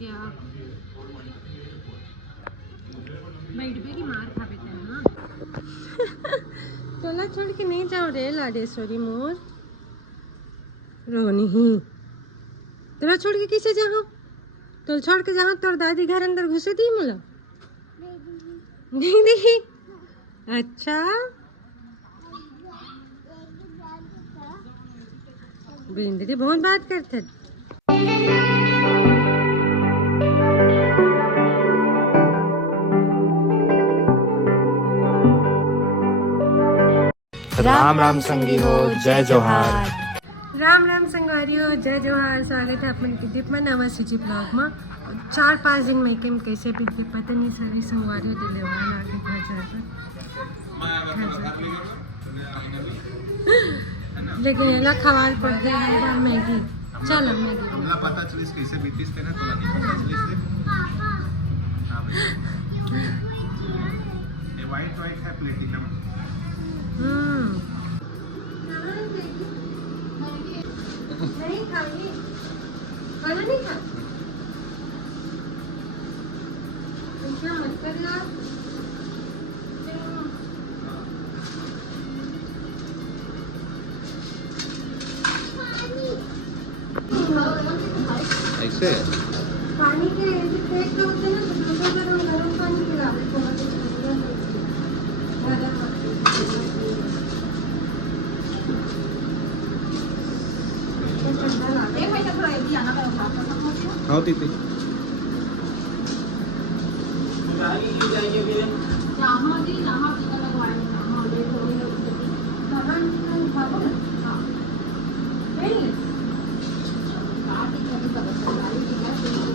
गया बैठ पे की मार खा बेटा हाँ तोला छोड़ के नहीं जाओ रे लाडेश्वरी मोर रोनी ही तोला छोड़ के किसे जाओ तो छोड़ के जाओ तोर दादी घर अंदर घुसे दी मोला नहीं दी अच्छा बिंदरी बहुत बात करते राम राम संगी हो जय जोहार। राम राम संगवारी हो जय जोहार। स्वागत है अपन की दीप में नवा सूची ब्लॉग में 4-5 दिन में केम कैसे बीत गए पता नहीं सारी संगवारी हो दिले हुआ आके घर जाकर लेकिन ये खवाल पड़ गया है मैगी चलो मैगी हमला पता चलिस कैसे बीतीस पे ना तोला नहीं पता चलिस दे हां भाई ये वाइट है प्लेटिनम नहीं खाएंगे खाना नहीं खा क्या मत कर यार ऐसे पानी के पेट जो होते हैं ना तो गरम पानी पिला बहुत खाओ दीदी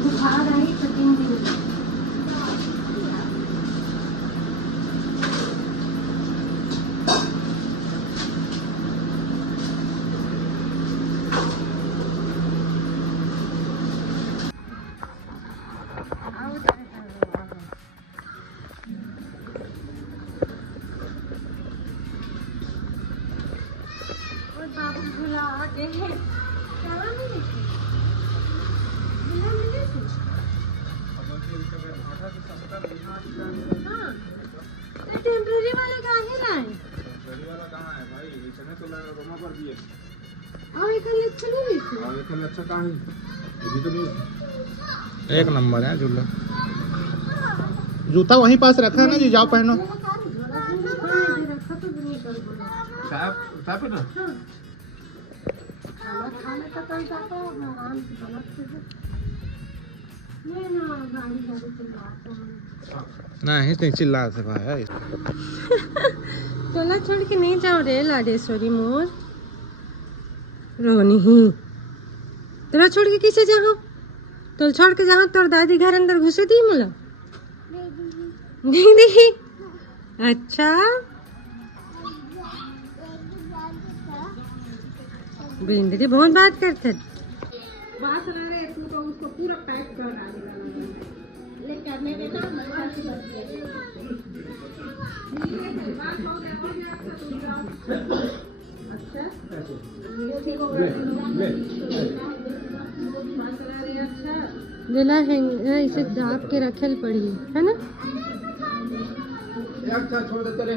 बुखार आई तो 3 दिन बाबू भुला गए हैं कहाँ मिले थे भुला मिले थे हाँ तो टेम्परेरी वाले कहाँ है लाए वाला कहां है भाई इसने तो रोमा पर दिए और एक लच्छा नहीं मिलती और एक अच्छा कहां है ये भी तो नहीं एक नंबर है झूला। जूता वहीं पास रखा है ना जी जाओ पहनो रखा तो नहीं कर बोला साफ है ना खाने का कल जाता है मैं आराम से गलत से नहीं ना गाड़ी गाड़ी चलवाता हूँ नहीं चिल्ला से भाई तोला छोड़ के नहीं जाओ रे लाडेश्वरी मोर रोनी ही तोला छोड़ के किसे जाओ तो छोड़ के जाओ तोर दादी घर अंदर घुसे दी मोला नहीं दी अच्छा बिंदरी बहुत बात करते बात रहे तू तो उसको पूरा पैक कर ले करने देता अच्छा दिला है इसे दाब के रखल पड़ी है ना अच्छा छोड़ देते रे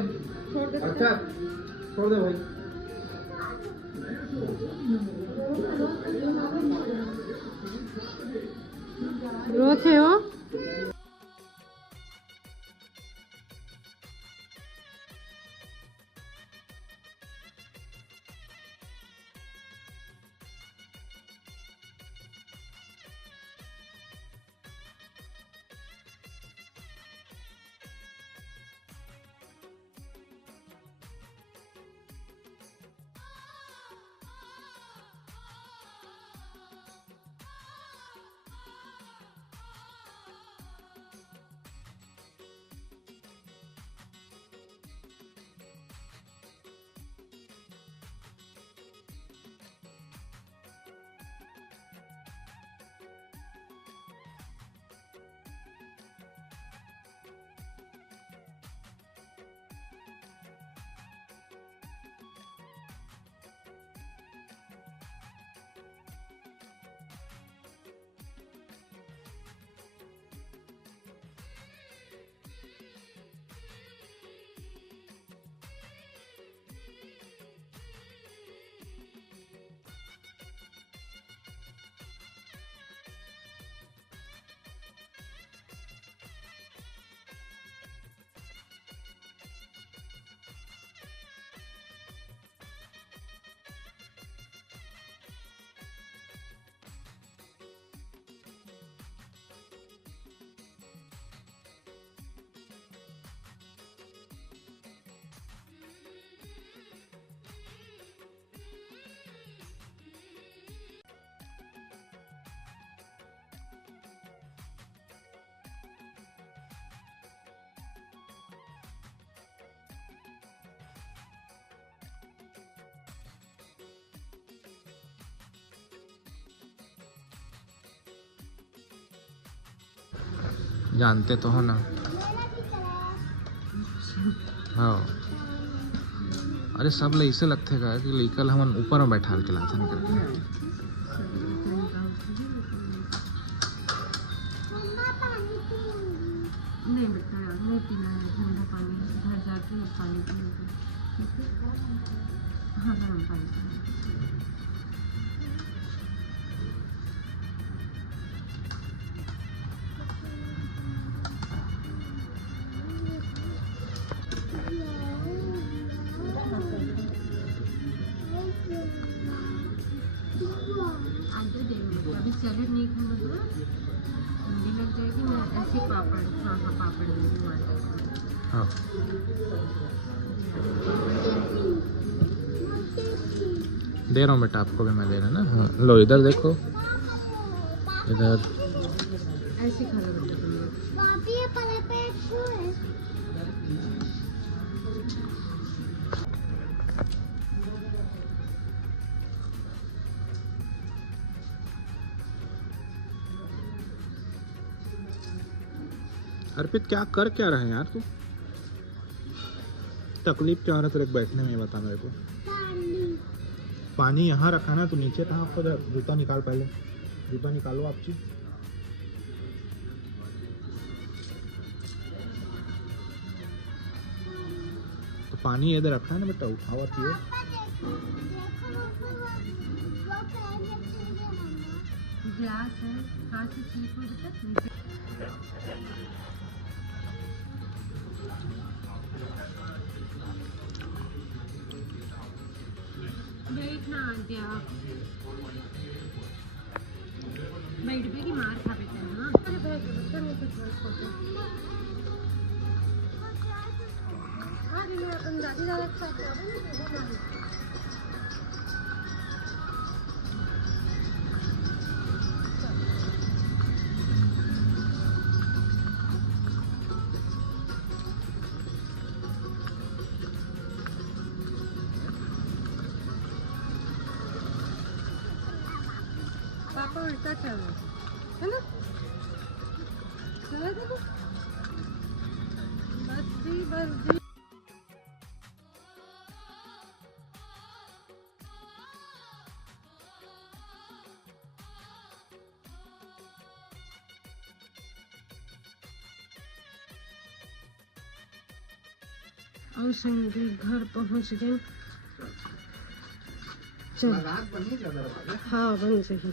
अच्छा छोड़ दे भाई रोते हो जानते तो हो ना। हाँ अरे सब ले इसे लगते का कि लेकल हम ऊपर में बैठा के लाथन करके। नहीं बेटा नहीं पीना है ठंडा पानी, घर जाके पानी पीना। हाँ गर्म पानी पीना। अभी सैलेड नहीं खाना था, ठंडी लग जाएगी। मैं ऐसे पापड़, हाँ हाँ पापड़ दूँगी मार्केट। हाँ दे रहा हूँ बेटा, आपको भी मैं दे रहा ना। हाँ लो इधर देखो, इधर ऐसे खा लो बेटा तुम लोग। अर्पित क्या कर क्या रहे हैं यार तू? तकलीफ क्या हो रहा है तेरे बैठने में, ये बता मेरे को। पानी यहाँ रखा ना, तू नीचे कहाँ? आपको जूता निकाल, पहले जूता निकालो आप जी। तो पानी इधर रखा है ना बेटा, उठाओ पियो। ग्लास है, कहाँ से चीज हो बेटा नीचे। बैठना आंटी आप, बैठ पे की मार खा बेटा ना। अरे बैठ बेटा, मैं कुछ और फोटो। अरे मैं अपन ज़्यादा खा जाऊँ। पापा उल्टा चल रहा है ना, चला देखो। बस जी बस जी। और संगी घर पहुंच गए। चल हाँ बन सही।